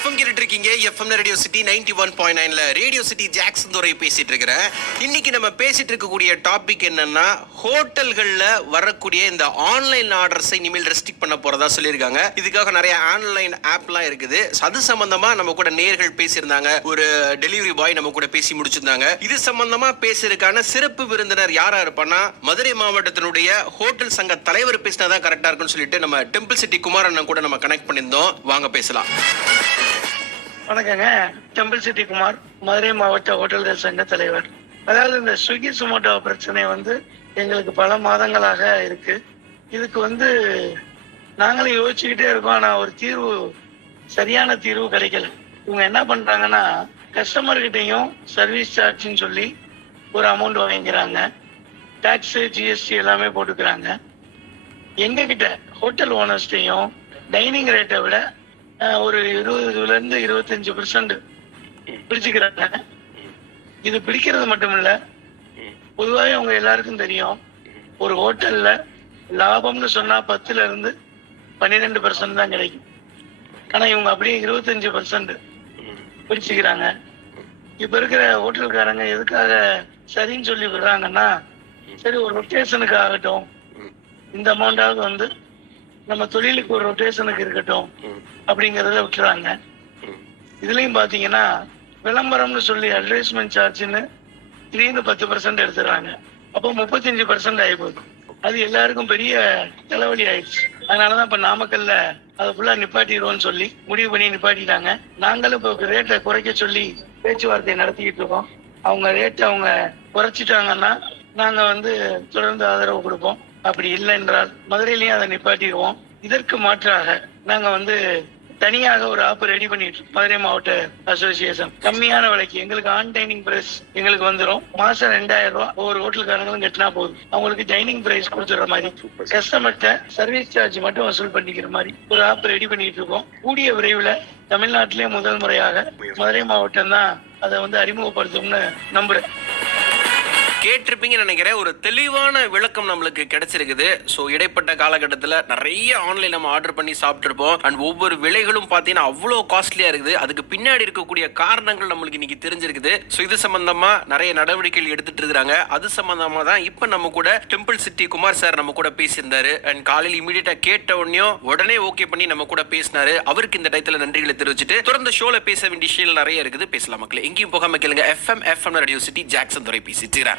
FM கேட்டுட்டு இருக்கீங்க. FM radio city 91.9ல ரேடியோ சிட்டி ஜாக்சன் துரை பேசிட்டு இருக்கிறேன். இன்னைக்கு நம்ம பேசிட்டு இருக்கக்கூடிய டாபிக் என்னன்னா, ஹோட்டல்கள்ல வரக்கூடிய இந்த ஆன்லைன் ஆர்டர்ஸை இனிமேல் ரெஸ்ட்ரிக்ட் பண்ண போறதா சொல்லியிருக்காங்க. இதுக்காக நிறைய ஆன்லைன் ஆப்லாம் இருக்குது. அது சம்பந்தமா நம்ம கூட நேர்கள் பேசியிருந்தாங்க. ஒரு டெலிவரி பாய் நம்ம கூட பேசி முடிச்சிருந்தாங்க. இது சம்பந்தமா பேசுறதுக்கான சிறப்பு விருந்தினர் யாரா இருப்பான்னா, மதுரை மாவட்டத்தினுடைய ஹோட்டல் சங்க தலைவர் பேசினாதான் கரெக்டா இருக்குன்னு சொல்லிட்டு நம்ம டெம்பிள் சிட்டி குமார் அண்ணன் கூட நம்ம கனெக்ட் பண்ணியிருந்தோம். வாங்க பேசலாம். வணக்கங்க. டெம்பிள் சிட்டி குமார், மதுரை மாவட்ட ஹோட்டல்கள் சங்க தலைவர். அதாவது இந்த ஸ்விக்கி சொமேட்டோ பிரச்சனை எங்களுக்கு பல மாதங்களாக இருக்கு. இதுக்கு நாங்களும் யோசிச்சுக்கிட்டே இருக்கோம். ஆனா ஒரு சரியான தீர்வு கிடைக்கல. இவங்க என்ன பண்றாங்கன்னா, கஸ்டமர்கிட்டையும் சர்வீஸ் சார்ஜ்னு சொல்லி ஒரு அமௌண்ட் வாங்கிக்கிறாங்க. டாக்ஸ், ஜிஎஸ்டி எல்லாமே போட்டுக்கிறாங்க. எங்க கிட்ட ஹோட்டல் ஓனர்ஸ்டையும் டைனிங் ரேட்டை விட ஒரு 20-25% பிடிச்சுக்கிறாங்க. இது பிடிக்கிறது மட்டும் இல்ல, பொதுவாக அவங்க எல்லாருக்கும் தெரியும், ஒரு ஹோட்டல்ல லாபம்னு சொன்னா 10-12% தான் கிடைக்கும். ஆனா இவங்க அப்படியே 25% பிடிச்சுக்கிறாங்க. இப்ப இருக்கிற ஹோட்டல்காரங்க எதுக்காக சரின்னு சொல்லி விடுறாங்கன்னா, சரி ஒரு ரொட்டேஷனுக்கு ஆகட்டும், இந்த அமௌண்டாவது நம்ம தொழிலுக்கு ஒரு ரொட்டேஷனுக்கு இருக்கட்டும் அப்படிங்கறத விட்டுறாங்க. இதுலயும் பாத்தீங்கன்னா, விளம்பரம்னு சொல்லி அட்வர்டைஸ்மெண்ட் சார்ஜ்னு 10% எடுத்துறாங்க. அப்போ 35% ஆயிப்போகுது. அது எல்லாருக்கும் பெரிய தலைவலி ஆயிடுச்சு. அதனாலதான் இப்ப நாமக்கல்ல அதை ஃபுல்லா நிப்பாட்டிடுவோம்னு சொல்லி முடிவு பண்ணி நிப்பாட்டிட்டாங்க. நாங்களும் இப்ப ரேட்டை குறைக்க சொல்லி பேச்சுவார்த்தை நடத்திக்கிட்டு இருக்கோம். அவங்க ரேட்டை குறைச்சிட்டாங்கன்னா நாங்க தொடர்ந்து ஆதரவு கொடுப்போம். அப்படி இல்லை என்றால் மதுரையிலயும் அதை நிப்பாட்டிடுவோம். இதற்கு மாற்றாக நாங்க தனியாக ஒரு ஆப் ரெடி பண்ணிட்டு, மதுரை மாவட்ட அசோசியேஷன் கம்மியான விலைக்கு எங்களுக்கு ஆன் டைனிங் பிரைஸ் எங்களுக்கு வந்துடும். மாசம் 2000 ரூபாய் ஒவ்வொரு ஹோட்டல்காரங்களும் கட்டினா போதும். அவங்களுக்கு டைனிங் பிரைஸ் கொடுத்துற மாதிரி, கஸ்டமர்கிட்ட சர்வீஸ் சார்ஜ் மட்டும் வசூல் பண்ணிக்கிற மாதிரி ஒரு ஆப் ரெடி பண்ணிட்டு இருக்கோம். கூடிய விரைவில் தமிழ்நாட்டிலே முதல் முறையாக மதுரை மாவட்டம் தான் அதை அறிமுகப்படுத்தும்னு நம்புறேன். கேட்டிருப்பீங்கன்னு நினைக்கிறேன். ஒரு தெளிவான விளக்கம் நம்மளுக்கு கிடைச்சிருக்குது. ஸோ இடைப்பட்ட காலகட்டத்தில் நிறைய ஆன்லைன் நம்ம ஆர்டர் பண்ணி சாப்பிட்டுருப்போம். அண்ட் ஒவ்வொரு விலைகளும் பார்த்தீங்கன்னா அவ்வளோ காஸ்ட்லியா இருக்குது. அதுக்கு பின்னாடி இருக்கக்கூடிய காரணங்கள் நம்மளுக்கு இன்னைக்கு தெரிஞ்சிருக்குது. ஸோ இது சம்பந்தமா நிறைய நடவடிக்கைகள் எடுத்துட்டு இருக்காங்க. அது சம்பந்தமா தான் இப்போ நம்ம கூட டெம்பிள் சிட்டி குமார் சார் நம்ம கூட பேசியிருந்தாரு. அண்ட் காலையில் இமீடியட்டா கேட்ட உடனே ஓகே பண்ணி நம்ம கூட பேசினாரு. அவருக்கு இந்த டயத்தில் நன்றிகளை தெரிவிச்சுட்டு தொடர்ந்து ஷோல பேச வேண்டிய விஷயம் நிறைய இருக்குது. பேசலாம் மக்களே. எங்கேயும் போகாம கேளுங்க. FM radio city Jackson Durai பேசிட்டு